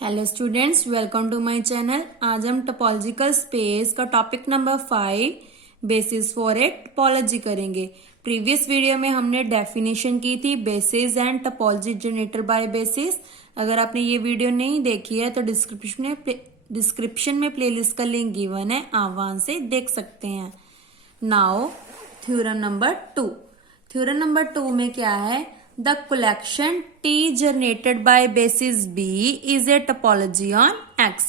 Hello students, welcome to my channel. आज हम topological space का topic number 5 basis for a topology करेंगे। Previous video में हमने डेफिनेशन की थी basis and topology generated by basis. अगर आपने ये वीडियो नहीं देखी है तो डिस्क्रिप्शन में प्लेलिस्ट का लिंक गिवन है, आप वहां से देख सकते हैं। Now theorem number 2। Theorem number 2 में क्या है? The collection T generated by basis B is a topology on X।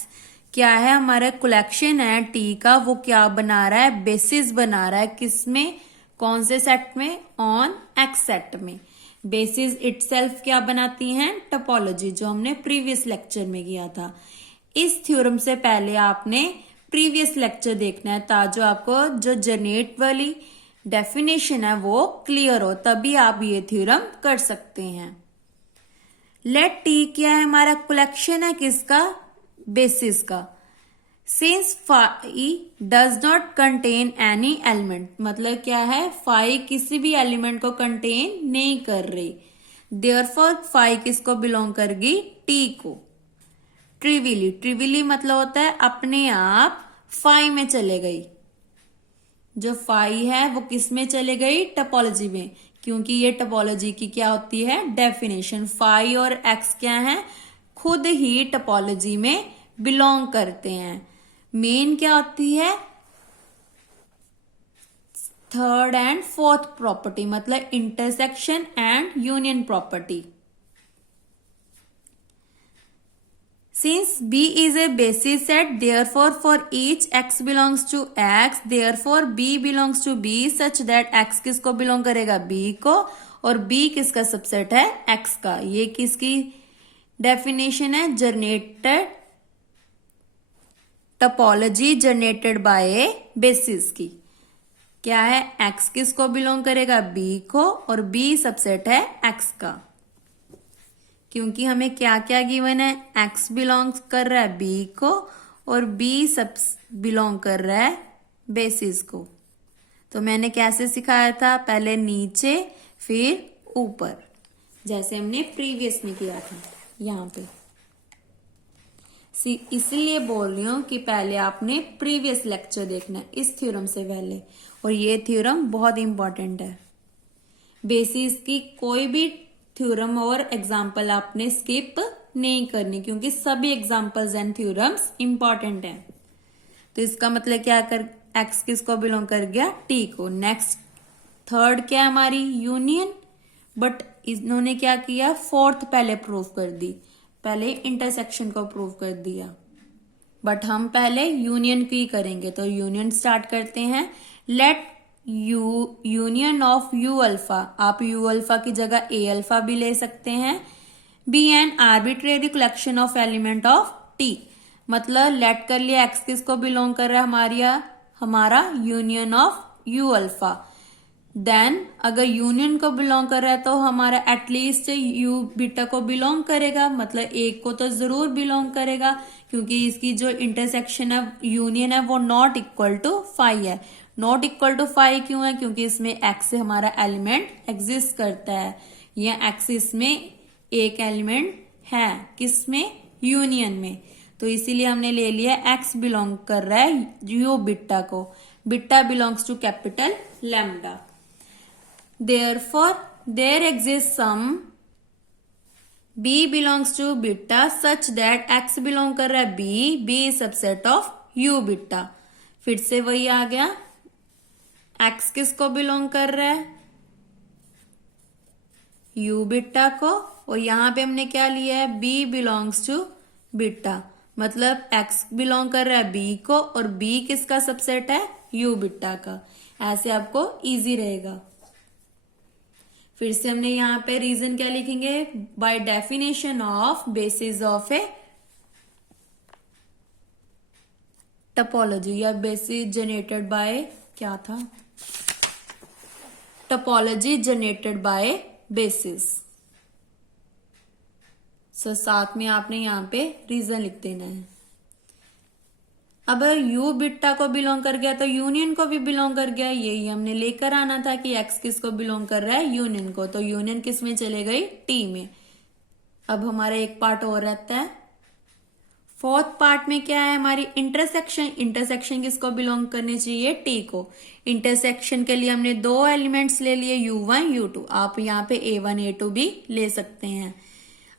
क्या है? हमारा कलेक्शन है T का, वो क्या बना रहा है? बेसिस बना रहा है। किसमें? कौन से सेट में? ऑन X सेट में। बेसिस इटसेल्फ क्या बनाती हैं? टोपोलॉजी, जो हमने प्रीवियस लेक्चर में किया था। इस थ्योरम से पहले आपने प्रीवियस लेक्चर देखना है ताकि आपको जो जनरेट वाली डेफिनेशन है वो क्लियर हो, तभी आप ये थ्योरम कर सकते हैं। लेट टी क्या है? हमारा कलेक्शन है किसका? बेसिस का। Since phi does not contain any element, मतलब क्या है? फाई किसी भी एलिमेंट को कंटेन नहीं कर रही, देयरफॉर फाई किसको बिलोंग करेगी? टी को। ट्रिविली मतलब होता है अपने आप फाई में चले गई। जो फाई है वो किस में चले गई? टोपोलॉजी में, क्योंकि ये टोपोलॉजी की क्या होती है? डेफिनेशन। फाई और एक्स क्या है? खुद ही टोपोलॉजी में बिलोंग करते हैं। मेन क्या होती है? थर्ड एंड फोर्थ प्रॉपर्टी, मतलब intersection and union property. Since B is a basis set, therefore for each x belongs to x, therefore B belongs to B such that x किसको belong करेगा? B को, और B किसका subset है? x का। ये किसकी डेफिनेशन है? जनरेटेड टोपोलॉजी जनरेटेड बाय ए बेसिस की। क्या है? x किसको बिलोंग करेगा? B को, और B सबसेट है x का। क्योंकि हमें क्या क्या गिवन है? x बिलोंग्स कर रहा है b को, और b सब बिलोंग कर रहा है बेसिस को। तो मैंने कैसे सिखाया था? पहले नीचे फिर ऊपर, जैसे हमने प्रीवियस में किया था। यहाँ पे इसलिए बोल रही हूं कि पहले आपने प्रीवियस लेक्चर देखना है इस थ्योरम से पहले, और ये थ्योरम बहुत इंपॉर्टेंट है। बेसिस की कोई भी थ्योरम और एग्जाम्पल आपने स्किप नहीं करनी, क्योंकि सभी एग्जाम्पल्स एंड थ्योरम्स इंपॉर्टेंट हैं। तो इसका मतलब क्या कर? एक्स किसको बिलोंग कर गया? टी को। नेक्स्ट थर्ड क्या है हमारी? यूनियन। बट इन्होंने क्या किया? फोर्थ पहले प्रूव कर दी, पहले इंटरसेक्शन को प्रूव कर दिया। बट हम पहले यूनियन की करेंगे, तो यूनियन स्टार्ट करते हैं। Let union of U alpha, आप यू अल्फा की जगह ए अल्फा भी ले सकते हैं। Be an arbitrary collection of element of T, मतलब लेट कर लिया एक्स किसको बिलोंग कर रहा है? हमारा union of U alpha. Then अगर यूनियन को बिलोंग कर रहा है तो हमारा एटलीस्ट यू बीटा को बिलोंग करेगा, मतलब एक को तो जरूर बिलोंग करेगा, क्योंकि इसकी जो इंटरसेक्शन है यूनियन है वो नॉट इक्वल टू फाई है। नॉट इक्वल टू फाई क्यों है? क्योंकि इसमें एक्स से हमारा एलिमेंट एग्जिस्ट करता है, या एक्स इसमें एक एलिमेंट है किसमें? यूनियन में। तो इसीलिए हमने ले लिया एक्स बिलोंग कर रहा है यू बिट्टा को। Beta belongs to capital lambda. Therefore, there exists some B belongs to beta such that X belong कर रहा है B, B is subset of U beta। फिर से वही आ गया, X किसको बिलोंग कर रहा है? U बीटा को, और यहां पे हमने क्या लिया है? B belongs to बीटा, मतलब X बिलोंग कर रहा है B को, और B किसका सबसेट है? U बीटा का। ऐसे आपको इजी रहेगा। फिर से हमने यहाँ पे रीजन क्या लिखेंगे? By definition of basis of a topology, या बेसिस जनरेटेड बाय क्या था? Topology generated by basis. So साथ में आपने यहाँ पे रीजन लिख देना है। अब यू बिट्टा को बिलोंग कर गया तो यूनियन को भी बिलोंग कर गया, यही हमने लेकर आना था कि एक्स किसको बिलोंग कर रहा है? यूनियन को। तो यूनियन किस में चले गई? टी में। अब हमारा एक पार्ट और रहता है, फोर्थ पार्ट में क्या है हमारी इंटरसेक्शन। इंटरसेक्शन किसको बिलोंग करनी चाहिए, टी को। इंटरसेक्शन के लिए हमने दो एलिमेंट्स ले लिए u1 u2। आप यहाँ पे a1 a2 भी ले सकते हैं।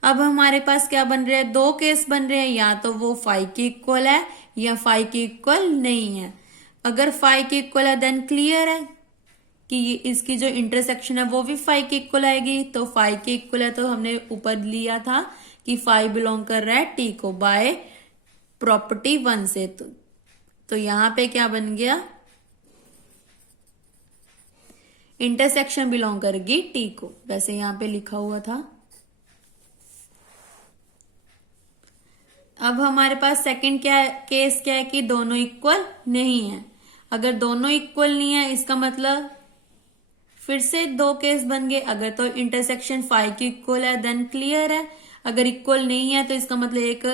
अब हमारे पास क्या बन रहा है, दो केस बन रहे हैं, या तो वो फाई के इक्वल है या फाई के इक्वल नहीं है। अगर फाई के इक्वल है देन क्लियर है कि इसकी जो इंटरसेक्शन है वो भी फाई के इक्वल आएगी। तो फाई के इक्वल है तो हमने ऊपर लिया था कि फाई बिलोंग कर रहा है टी को बाय प्रॉपर्टी 1 से। तो यहां पे क्या बन गया, इंटरसेक्शन बिलोंग करेगी टी को, वैसे यहां पे लिखा हुआ था। अब हमारे पास सेकंड केस क्या है कि दोनों इक्वल नहीं है। अगर दोनों इक्वल नहीं है इसका मतलब फिर से दो केस बन गए। अगर तो इंटरसेक्शन फाई के इक्वल है देन क्लियर है, अगर इक्वल नहीं है तो इसका मतलब एक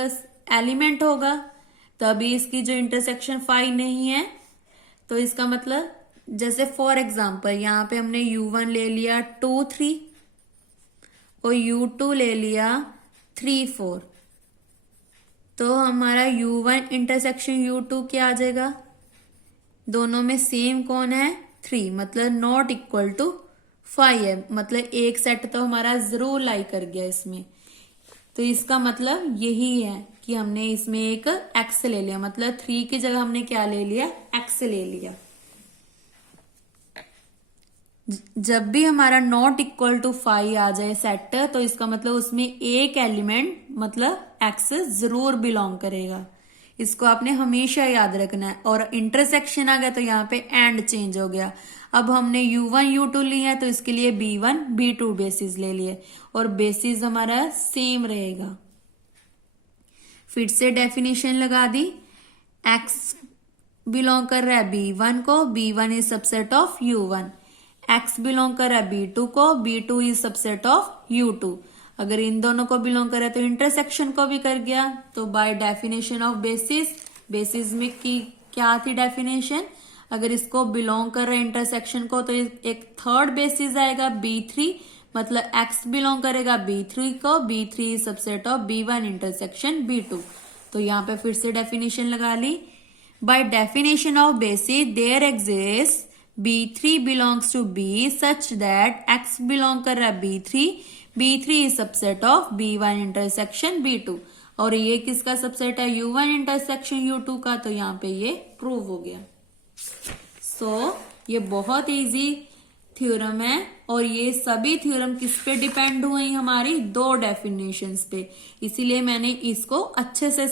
एलिमेंट होगा, तभी इसकी जो इंटरसेक्शन फाई नहीं है। तो इसका मतलब जैसे फॉर एग्जांपल यहाँ पे हमने u1 ले लिया 2 3 और u2 ले लिया 3 4, तो हमारा u1 इंटरसेक्शन u2 क्या आ जाएगा, दोनों में सेम कौन है 3, मतलब नॉट इक्वल टू 5 है, मतलब एक सेट तो हमारा जरूर लाई कर गया इसमें। तो इसका मतलब यही है कि हमने इसमें एक x ले लिया, मतलब 3 की जगह हमने क्या ले लिया, x ले लिया। जब भी हमारा नॉट इक्वल टू 5 आ जाए सेट, तो इसका मतलब उसमें एक एलिमेंट मतलब x जरूर बिलोंग करेगा। इसको आपने हमेशा याद रखना है। और इंटरसेक्शन आ गया तो यहाँ पे एंड चेंज हो गया। अब हमने u1 u2 लिया है तो इसके लिए b1 b2 बेसिस ले लिए और बेसिस हमारा सेम रहेगा। फिर से डेफिनेशन लगा दी, x बिलोंग कर रहा है b1 को, b1 is subset of u1। x belong कर रहा है b2 को, b2 is subset of u2। अगर इन दोनों को बिलोंग करे तो इंटरसेक्शन को भी कर गया। तो bye definition of basis, basis में की क्या थी डेफिनेशन, अगर इसको बिलोंग कर रहा है इंटरसेक्शन को तो एक थर्ड बेसिस आएगा b3, मतलब x बिलोंग करेगा b3 को, b3 subset of b1 intersection b2। तो यहाँ पे फिर से डेफिनेशन लगा ली, by definition of basis there exist b3 belongs to b such that x belong कर रहा है b3, b3 is subset of b1 intersection b2। और ये किसका सबसेट है, u1 इंटरसेक्शन u2 का। तो यहाँ पे ये प्रूव हो गया। सो ये बहुत इजी थ्योरम है और ये सभी थ्योरम किस पे डिपेंड हुए, हमारी दो डेफिनेशंस पे, इसीलिए मैंने इसको अच्छे से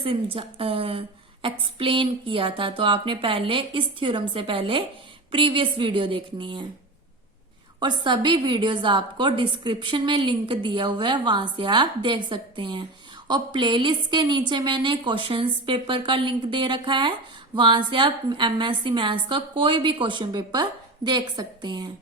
एक्सप्लेन किया था। तो आपने पहले इस थ्योरम से पहले प्रीवियस वीडियो देखनी है और सभी वीडियोस आपको डिस्क्रिप्शन में लिंक दिया हुआ है, वहां से आप देख सकते हैं। और प्लेलिस्ट के नीचे मैंने क्वेश्चंस पेपर का लिंक दे रखा है, वहां से आप एमएससी मैथ्स का कोई भी क्वेश्चन पेपर देख सकते हैं।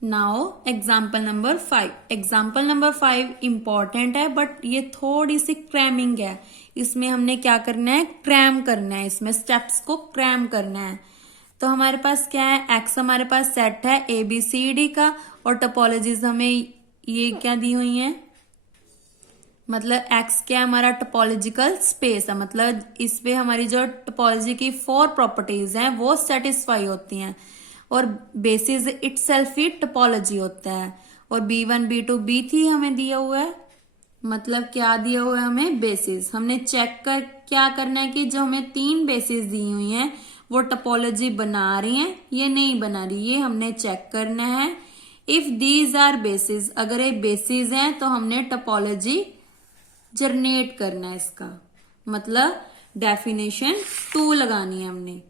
Now example number 5। Example number 5 important है बट ये थोड़ी सी क्रैमिंग है। इसमें हमने क्या करना है, क्रैम करना है, इसमें स्टेप्स को क्रैम करना है। तो हमारे पास क्या है, x हमारे पास सेट है ABCD का और टोपोलॉजीज हमें ये क्या दी हुई है, मतलब x क्या हमारा टोपोलॉजिकल स्पेस है, मतलब इस पे हमारी जो टोपोलॉजी की 4 प्रॉपर्टीज हैं वो सेटिस्फाई होती हैं और बेसिस इटसेल्फ ही टोपोलॉजी होता है। और b1 b2 b3 हमें दिया हुआ है, मतलब क्या दिया हुआ है हमें, बेसिस। हमने चेक कर क्या करना है कि जो हमें 3 बेसिस दी हुई हैं वो टोपोलॉजी बना रही हैं ये नहीं बना रही, ये हमने चेक करना है। इफ दीज आर बेसिस, अगर ये बेसिस हैं तो हमने टोपोलॉजी जनरेट करना है, इसका मतलब डेफिनेशन 2 लगानी है हमने।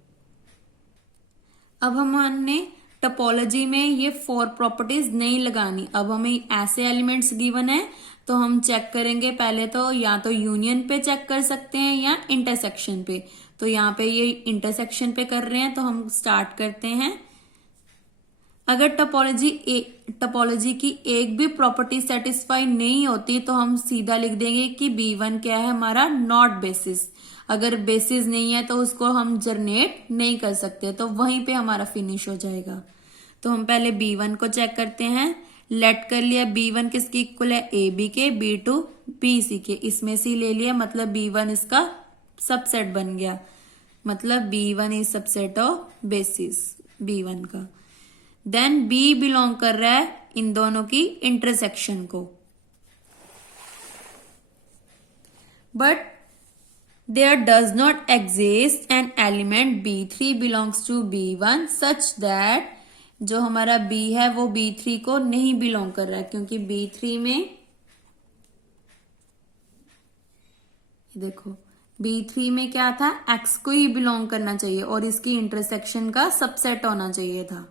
अब हमने टोपोलॉजी में ये 4 प्रॉपर्टीज नहीं लगानी। अब हमें ऐसे एलिमेंट्स गिवन है तो हम चेक करेंगे, पहले तो या तो यूनियन पे चेक कर सकते हैं या इंटरसेक्शन पे। तो यहाँ पे ये इंटरसेक्शन पे कर रहे हैं तो हम स्टार्ट करते हैं। अगर टोपोलॉजी की एक भी प्रॉपर्टी सेटिस्फाई नहीं होती तो हम सीधा लिख देंगे कि b1 क्या है हमारा, नॉट बेसिस। अगर बेसिस नहीं है तो उसको हम जनरेट नहीं कर सकते, तो वहीं पे हमारा फिनिश हो जाएगा। तो हम पहले b1 को चेक करते हैं, लेट कर लिया B1 किसकी इक्वल है, AB के, B2 BC के, इसमें से ले लिया, मतलब B1 इसका सबसेट बन गया, मतलब B1 is subset of basis B1 का। देन B बिलोंग कर रहा है इन दोनों की इंटरसेक्शन को, but there does not exist an element B3 belongs to B1 such that जो हमारा B है वो B3 को नहीं बिलोंग कर रहा है, क्योंकि B3 में देखो B3 में क्या था, X को ही बिलोंग करना चाहिए और इसकी इंटरसेक्शन का सबसेट होना चाहिए था,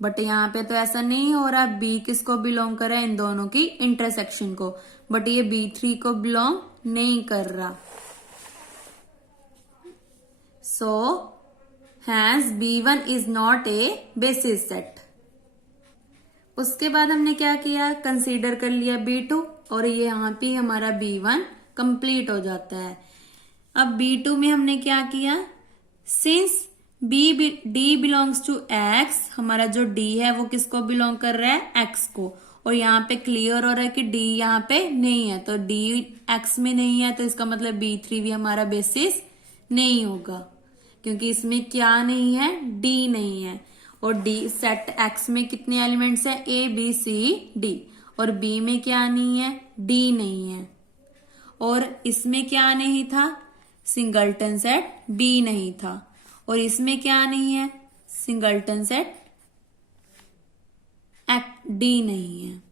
बट यहाँ पे तो ऐसा नहीं हो रहा। B किसको बिलोंग कर रहा है, इन दोनों की इंटरसेक्शन को, बट ये B3 को बिलोंग नहीं कर रहा। So, hence B1 is not a basis set। उसके बाद हमने क्या किया, कंसीडर कर लिया B2 और ये यहाँ पे हमारा B1 कंप्लीट हो जाता है। अब B2 में हमने क्या किया, since D belongs to X, हमारा जो D है वो किसको बिलोंग कर रहा है, X को, और यहाँ पे क्लियर हो रहा है कि D यहाँ पे नहीं है, तो D X में नहीं है, तो इसका मतलब B3 भी हमारा बेसिस नहीं होगा, क्योंकि इसमें क्या नहीं है, D नहीं है, और D सेट X में कितने एलिमेंट्स है, A B C D, और B में क्या नहीं है, D नहीं है, और इसमें क्या नहीं था, सिंगलटन सेट B नहीं था, और इसमें क्या नहीं है, सिंगलटन सेट D नहीं है।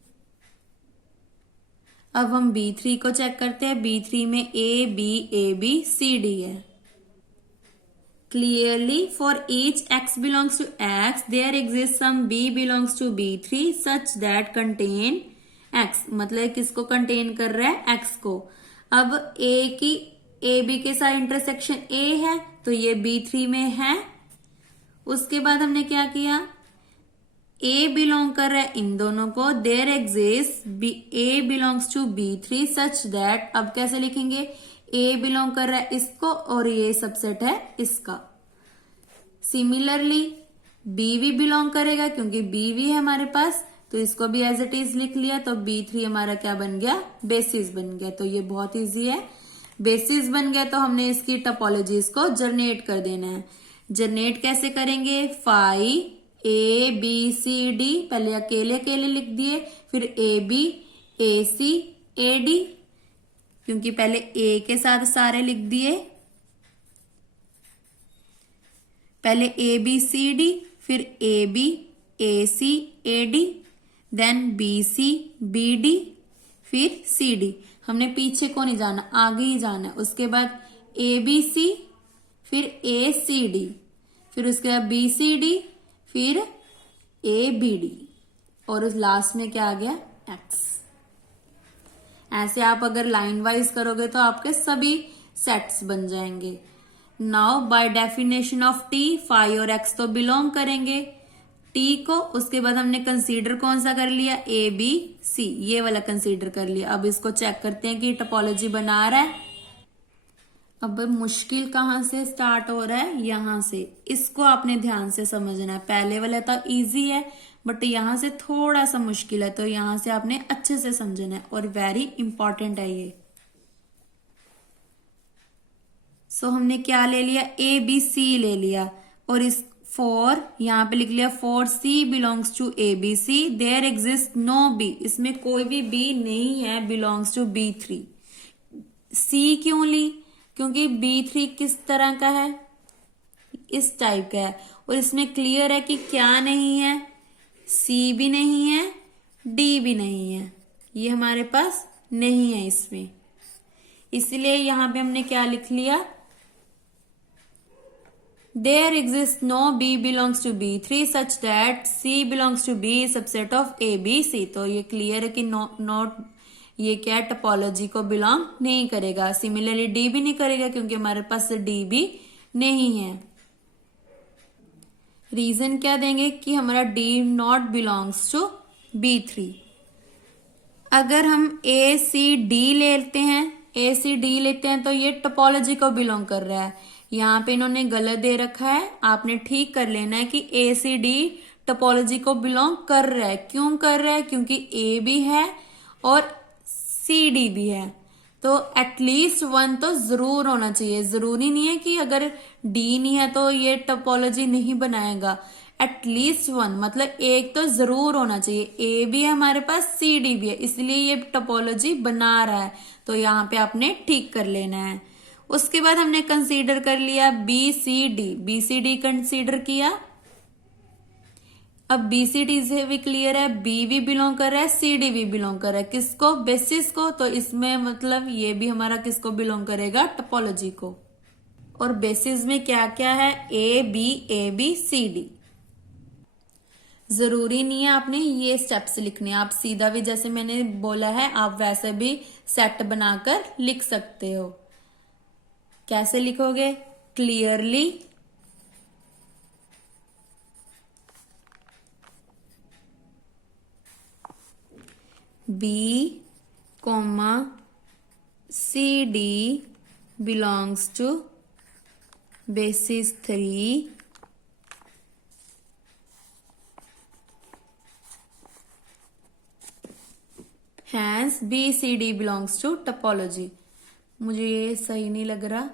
अब हम B3 को चेक करते हैं, B3 में A B C D है। Clearly, for each X belongs to X, there exists some B belongs to B3 such that contain X, मतलब किसको कंटेन कर रहा है, X को। अब AB के साथ इंटरसेक्शन A है, तो ये B3 में है। उसके बाद हमने क्या किया, A बिलोंग कर रहा है इन दोनों को, there exists A belongs to B3 such that, अब कैसे लिखेंगे, A बिलोंग कर रहा है इसको और ये सबसेट है इसका। सिमिलरली B भी बिलोंग करेगा, क्योंकि B भी है हमारे पास, तो इसको भी एज इट इज लिख लिया, तो B3 हमारा क्या बन गया, बेसिस बन गया। तो ये बहुत इजी है, बेसिस बन गया, तो हमने इसकी टोपोलॉजीज को जनरेट कर देना है। जनरेट कैसे करेंगे, phi A B C D, पहले अकेले अकेले लिख दिए, फिर AB AC AD, क्योंकि पहले A के साथ सारे लिख दिए, पहले AB CD, फिर AB AC AD, then BC BD, फिर CD। हमने पीछे को नहीं जाना, आगे ही जाना है। उसके बाद ABC, फिर ACD, फिर उसके बाद BCD, फिर ABD, और उस लास्ट में क्या आ गया, X। ऐसे आप अगर लाइन वाइज करोगे तो आपके सभी सेट्स बन जाएंगे। Now by definition of T, phi और X तो बिलोंग करेंगे T को। उसके बाद हमने कंसीडर कौन सा कर लिया, A B C, ये वाला कंसीडर कर लिया। अब इसको चेक करते हैं कि टोपोलॉजी बना रहा है। अब मुश्किल कहाँ से स्टार्ट हो रहा है, यहां से, इसको आपने ध्यान से समझना है। पहले वाला तो इजी है, बट यहां से थोड़ा सा मुश्किल है, तो यहां से आपने अच्छे से समझना है, और वेरी इंपॉर्टेंट है ये। सो हमने क्या ले लिया, A B C ले लिया, और इस फॉर यहां पे लिख लिया, for C belongs to A B C, there exist no B, इसमें कोई भी B नहीं है बिलोंग्स टू B3। C क्यों ली, क्योंकि B3 किस तरह का है, इस टाइप का है, और इसमें क्लियर है कि क्या नहीं है, C भी नहीं है, D भी नहीं है, ये हमारे पास नहीं है इसमें, इसलिए यहां पे हमने क्या लिख लिया, there exists no B belongs to B3 such that C belongs to B subset of A B C। तो ये क्लियर है कि नॉट ये क्या टोपोलॉजी को बिलोंग नहीं करेगा। सिमिलरली D भी नहीं करेगा, क्योंकि हमारे पास D भी नहीं है। रीजन क्या देंगे कि हमारा D not belongs to B3। अगर हम A C D लेते हैं तो ये टोपोलॉजी को बिलोंग कर रहा है। यहाँ पे इन्होंने गलत दे रखा है, आपने ठीक कर लेना है कि A C D टपोलॉजी को बिलोंग कर रहा है। क्यों कर रहा है? क्योंकि ए भी है और सी डी भी है, तो एटलीस्ट वन तो जरूर होना चाहिए। जरूरी नहीं है कि अगर डी नहीं है तो ये टपोलॉजी नहीं बनाएगा। एटलीस्ट वन मतलब एक तो जरूर होना चाहिए। ए भी है हमारे पास, सी डी भी है, इसलिए ये टपोलॉजी बना रहा है। तो यहाँ पे आपने ठीक कर लेना है। उसके बाद हमने कंसीडर कर लिया B C D. B C D consider किया। अब बी सी डी से भी क्लियर है, बी भी बिलोंग कर रहा है, सी डी भी बिलोंग कर रहा है। किसको? बेसिस को। तो इसमें मतलब ये भी हमारा किसको बिलोंग करेगा? टपोलॉजी को। और बेसिस में क्या क्या है? A B C D. जरूरी नहीं है आपने ये स्टेप्स लिखने, आप सीधा भी जैसे मैंने बोला है आप वैसे भी सेट बनाकर लिख सकते हो। कैसे लिखोगे? Clearly B, C D belongs to basis 3 hence B C D belongs to topology। मुझे ये सही नहीं लग रहा।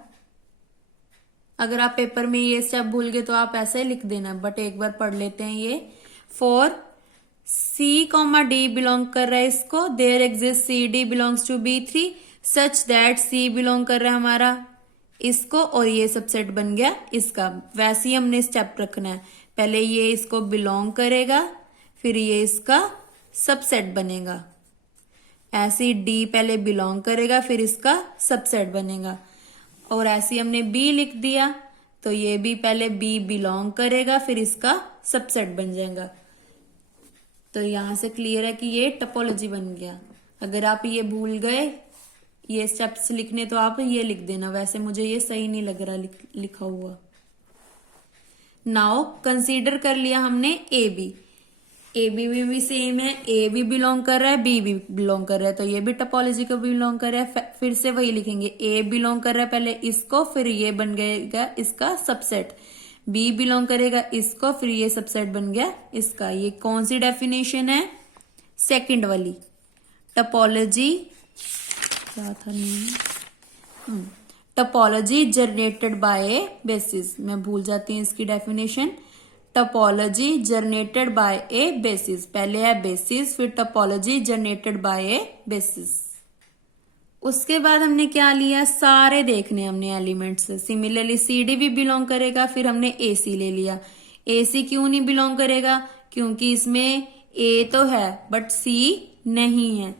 अगर आप पेपर में ये स्टेप भूल गए तो आप ऐसे लिख देना, बट एक बार पढ़ लेते हैं ये। फॉर C, D बिलोंग कर रहा है इसको, there exist C D belongs to B3 such that C belong कर रहा है हमारा इसको, और ये सबसेट बन गया इसका। वैसे ही हमने स्टेप रखना है, पहले ये इसको बिलोंग करेगा, फिर ये इसका सबसेट बनेगा। ऐसे ही D पहले बिलोंग करेगा, फिर इसका सबसेट बनेगा। और ऐसे ही हमने B लिख दिया, तो ये भी पहले B बिलोंग करेगा, फिर इसका सबसेट बन जाएगा। तो यहां से क्लियर है कि ये टपोलॉजी बन गया। अगर आप ये भूल गए ये स्टेप्स लिखने तो आप ये लिख देना, वैसे मुझे ये सही नहीं लग रहा लिखा हुआ। नाउ कंसीडर कर लिया हमने ए बी। ए बी भी सेम है, ए भी बिलोंग कर रहा है, बी भी बिलोंग कर रहा है, तो ये भी टपोलॉजी को बिलोंग कर रहा है। फिर से वही लिखेंगे, ए बिलोंग कर रहा है पहले इसको, फिर ये बन गएगा इसका सबसेट। बी बिलोंग करेगा इसको, फिर ये सबसेट बन गया इसका। ये कौन सी डेफिनेशन है? सेकंड वाली। टपोलॉजी क्या था नहीं, topology generated by A basis. मैं भूल जाती हूँ इसकी definition. Topology generated by A basis, पहले है बेसिस, फिर topology generated by A basis. उसके बाद हमने क्या लिया? सारे देखने हमने एलिमेंट्स। सिमिलरली सी डी भी बिलोंग करेगा, फिर हमने ए सी ले लिया। ए सी क्यों नहीं बिलोंग करेगा? क्योंकि इसमें ए तो है बट सी नहीं है।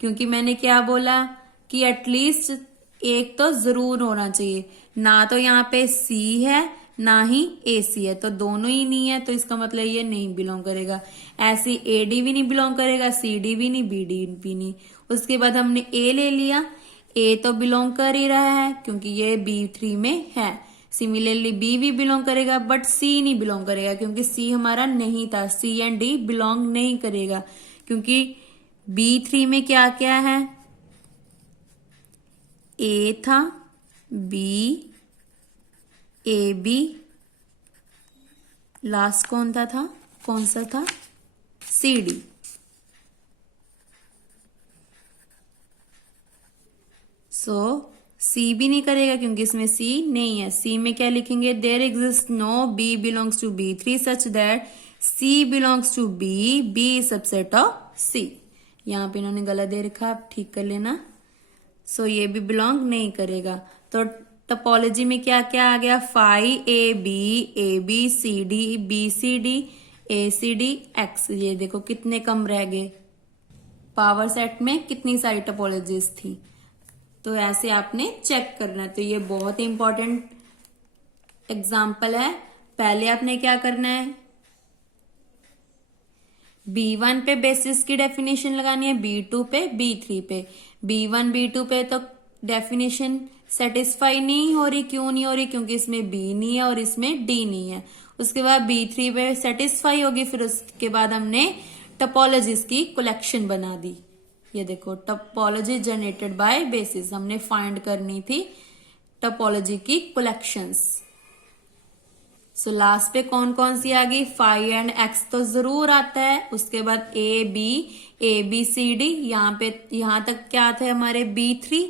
क्योंकि मैंने क्या बोला कि एटलीस्ट एक तो जरूर होना चाहिए। ना तो यहाँ पे सी है ना ही ए सी है, तो दोनों ही नहीं है, तो इसका मतलब ये नहीं बिलोंग करेगा। ऐसे ए डी भी नहीं बिलोंग करेगा, सी डी भी नहीं, बी डी भी नहीं। उसके बाद हमने ए ले लिया। ए तो बिलोंग कर ही रहा है क्योंकि ये B3 में है। सिमिलरली बी भी बिलोंग करेगा बट सी नहीं बिलोंग करेगा क्योंकि सी हमारा नहीं था। सी एंड डी बिलोंग नहीं करेगा क्योंकि B3 में क्या क्या है? ए था, बी, ए बी, लास्ट कौन था? कौन सा था? C D. सो सी भी नहीं करेगा क्योंकि इसमें सी नहीं है। सी में क्या लिखेंगे? There exist no B belongs to B3 such that C belongs to B, B subset of C. यहाँ पे इन्होंने गलत दे रखा, आप ठीक कर लेना। सो ये भी बिलोंग नहीं करेगा। तो टपोलॉजी में क्या क्या आ गया? Phi A B C D, B C D, A C D, X. ये देखो कितने कम रह गए। पावर सेट में कितनी सारी टपोलॉजीज थी, तो ऐसे आपने चेक करना है। तो ये बहुत इंपॉर्टेंट एग्जाम्पल है। पहले आपने क्या करना है? B1 पे बेसिस की डेफिनेशन लगानी है, B2 पे, B3 पे। B1 B2 पे तो डेफिनेशन सेटिस्फाई नहीं हो रही। क्यों नहीं हो रही? क्योंकि इसमें B नहीं है और इसमें D नहीं है। उसके बाद B3 पे सेटिस्फाई होगी, फिर उसके बाद हमने टपोलॉजीज की कलेक्शन बना दी। ये देखो टपोलॉजी जनरेटेड बाय बेसिस, हमने फाइंड करनी थी टपोलॉजी की कलेक्शंस। सो लास्ट पे कौन कौन सी आ गई, 5 एंड x तो जरूर आता है। उसके बाद ए बी सी डी, यहां तक क्या थे हमारे B3।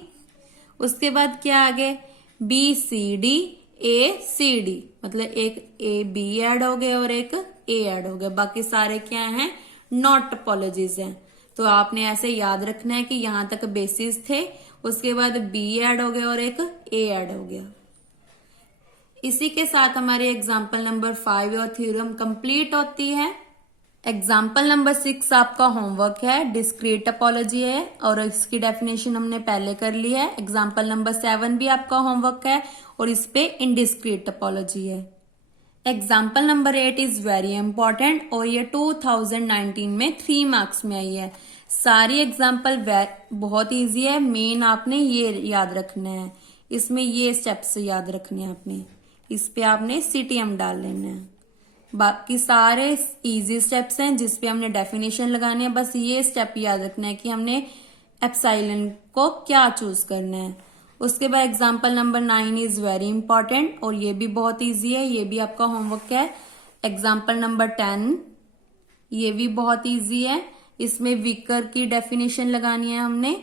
उसके बाद क्या आगे B C D A C D, मतलब एक ए बी ऐड हो गए और एक ए ऐड हो गया, बाकी सारे क्या हैं, नॉट टोपोलॉजीज हैं। तो आपने ऐसे याद रखना है कि यहां तक बेसिस थे, उसके बाद बी ऐड हो गया और एक ए ऐड हो गया। इसी के साथ हमारी एग्जाम्पल नंबर 5 और थ्योरम कंप्लीट होती है। एग्जाम्पल नंबर 6 आपका होमवर्क है, डिस्क्रीट टोपोलॉजी है और इसकी डेफिनेशन हमने पहले कर ली है। एग्जाम्पल नंबर 7 भी आपका होमवर्क है और इस पे इनडिस्क्रीट टोपोलॉजी है। Example number 8 is very important और ये 2019 में 3 मार्क्स में आई है। सारी एग्जाम्पल बहुत इजी है, मेन आपने ये याद रखना है, इसमें ये स्टेप्स याद रखने हैं आपने, इस पे आपने CTM डाल लेना है। बाकी सारे इजी स्टेप्स हैं जिसपे हमने डेफिनेशन लगानी है, बस ये स्टेप याद रखना है कि हमने एप्सिलॉन को क्या चूज करना है। उसके बाद example number 9 is very important और ये भी बहुत इजी है, ये भी आपका होमवर्क है। एग्जाम्पल नंबर 10 ये भी बहुत इजी है, इसमें विकर की डेफिनेशन लगानी है हमने।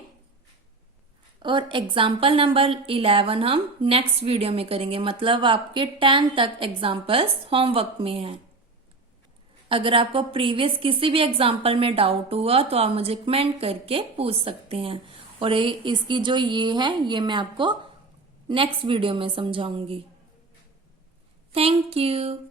और एग्जाम्पल नंबर 11 हम नेक्स्ट वीडियो में करेंगे, मतलब आपके 10 तक एग्जाम्पल्स होमवर्क में हैं। अगर आपको प्रीवियस किसी भी एग्जाम्पल में डाउट हुआ तो आप मुझे कमेंट करके पूछ सकते हैं, और इसकी जो ये है ये मैं आपको नेक्स्ट वीडियो में समझाऊंगी। Thank you.